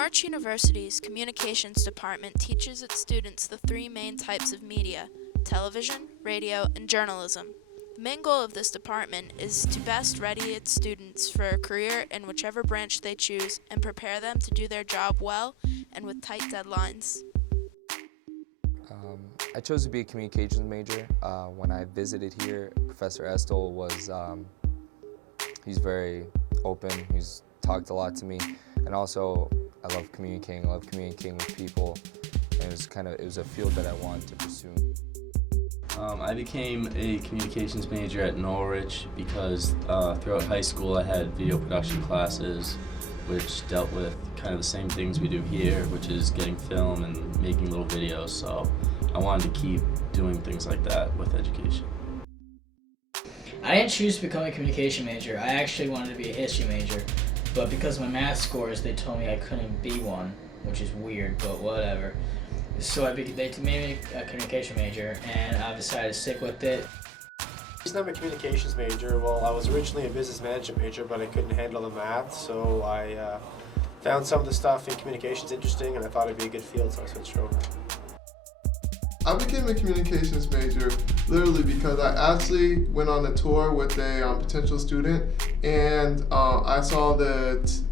Norwich University's Communications Department teaches its students the three main types of media: television, radio, and journalism. The main goal of this department is to best ready its students for a career in whichever branch they choose and prepare them to do their job well and with tight deadlines. I chose to be a communications major. When I visited here, Professor Estel he's very open, he's talked a lot to me, and also I love communicating with people, and it was a field that I wanted to pursue. I became a communications major at Norwich because throughout high school I had video production classes which dealt with kind of the same things we do here, which is getting film and making little videos, so I wanted to keep doing things like that with education. I didn't choose to become a communication major. I actually wanted to be a history major, but because of my math scores, they told me I couldn't be one, which is weird, but whatever. So they made me a communication major, and I've decided to stick with it. I'm a communications major. Well, I was originally a business management major, but I couldn't handle the math, so I found some of the stuff in communications interesting, and I thought it'd be a good field, so I switched over. I became a communications major literally because I actually went on a tour with a potential student, and I saw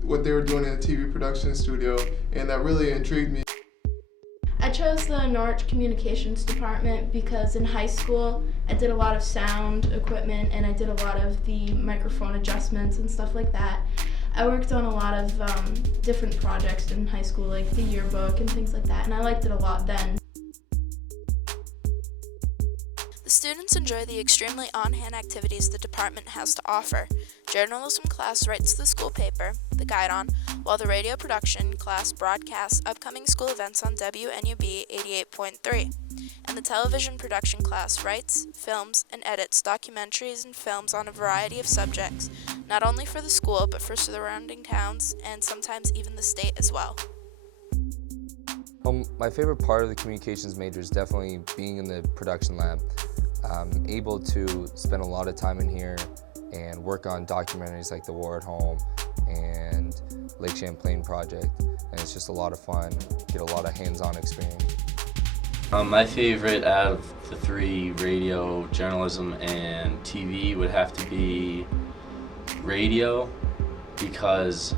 what they were doing in a TV production studio, and that really intrigued me. I chose the Norwich Communications Department because in high school I did a lot of sound equipment and I did a lot of the microphone adjustments and stuff like that. I worked on a lot of different projects in high school, like the yearbook and things like that, and I liked it a lot then. The students enjoy the extremely on-hand activities the department has to offer. Journalism class writes the school paper, the Guidon, while the radio production class broadcasts upcoming school events on WNUB 88.3. And the television production class writes, films, and edits documentaries and films on a variety of subjects, not only for the school but for surrounding towns and sometimes even the state as well. My favorite part of the communications major is definitely being in the production lab. I'm able to spend a lot of time in here and work on documentaries like The War at Home and Lake Champlain Project, and it's just a lot of fun, get a lot of hands-on experience. My favorite out of the three, radio, journalism, and TV, would have to be radio, because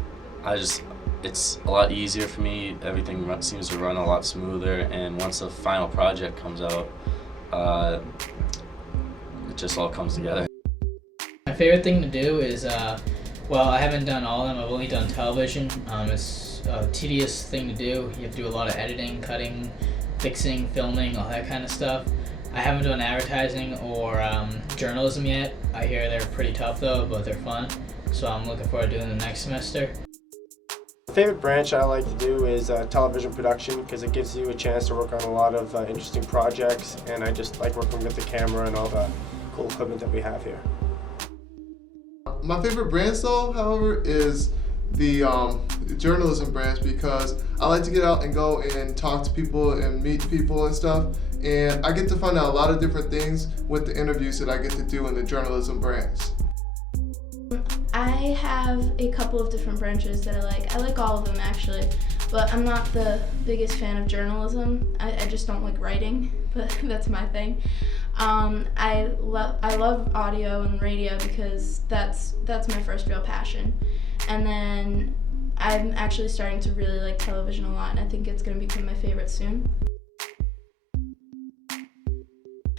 it's a lot easier for me. Everything seems to run a lot smoother, and once the final project comes out, it just all comes together. My favorite thing to do is, well, I haven't done all of them. I've only done television. It's a tedious thing to do. You have to do a lot of editing, cutting, fixing, filming, all that kind of stuff. I haven't done advertising or journalism yet. I hear they're pretty tough though, but they're fun. So I'm looking forward to doing them next semester. My favorite branch I like to do is television production, because it gives you a chance to work on a lot of interesting projects, and I just like working with the camera and all the cool equipment that we have here. My favorite branch though, however, is the journalism branch, because I like to get out and go and talk to people and meet people and stuff, and I get to find out a lot of different things with the interviews that I get to do in the journalism branch. I have a couple of different branches that I like. I like all of them actually, but I'm not the biggest fan of journalism. I just don't like writing, but that's my thing. I love audio and radio because that's my first real passion. And then I'm actually starting to really like television a lot, and I think it's going to become my favorite soon.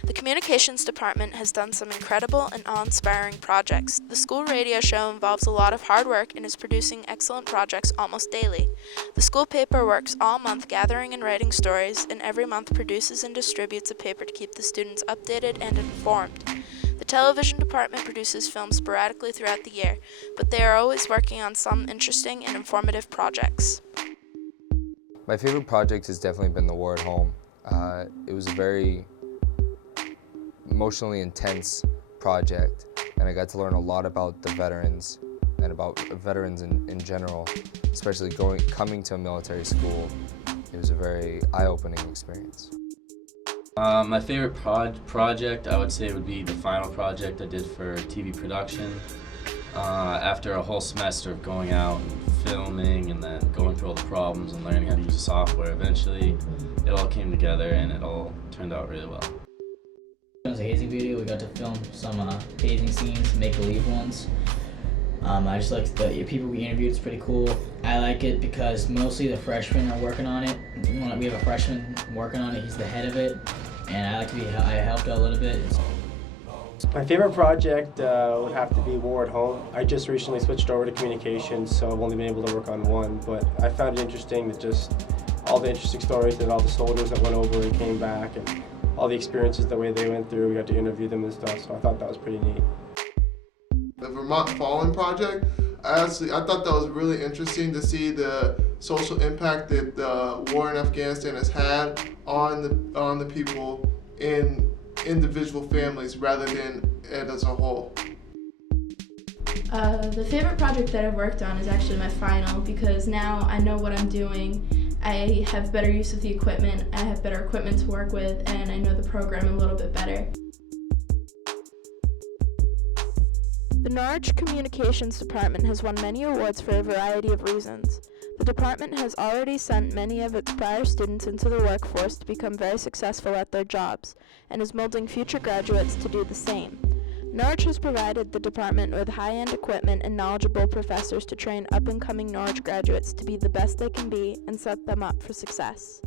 The Communications Department has done some incredible and awe-inspiring projects. The school radio show involves a lot of hard work and is producing excellent projects almost daily. The school paper works all month gathering and writing stories, and every month produces and distributes a paper to keep the students updated and informed. The television department produces films sporadically throughout the year, but they are always working on some interesting and informative projects. My favorite project has definitely been The War at Home. It was a very emotionally intense project, and I got to learn a lot about the veterans and about veterans in general, especially coming to a military school. It was a very eye-opening experience. My favorite project, I would say, would be the final project I did for TV production. After a whole semester of going out and filming and then going through all the problems and learning how to use the software, eventually it all came together and it all turned out really well. It was a hazing video. We got to film some hazing scenes, make-believe ones. I just like the people we interviewed. It's pretty cool. I like it because mostly the freshmen are working on it. We have a freshman working on it. He's the head of it, and I helped out a little bit. My favorite project would have to be War at Home. I just recently switched over to communications, so I've only been able to work on one, but I found it interesting that just all the interesting stories that all the soldiers that went over and came back and all the experiences, the way they went through, we got to interview them and stuff, so I thought that was pretty neat. The Vermont Fallen Project, I thought that was really interesting to see the social impact that the war in Afghanistan has had on the people in individual families rather than it as a whole. The favorite project that I've worked on is actually my final because now I know what I'm doing. I have better use of the equipment, I have better equipment to work with, and I know the program a little bit better. The Norwich Communications Department has won many awards for a variety of reasons. The department has already sent many of its prior students into the workforce to become very successful at their jobs, and is molding future graduates to do the same. Norwich has provided the department with high-end equipment and knowledgeable professors to train up-and-coming Norwich graduates to be the best they can be and set them up for success.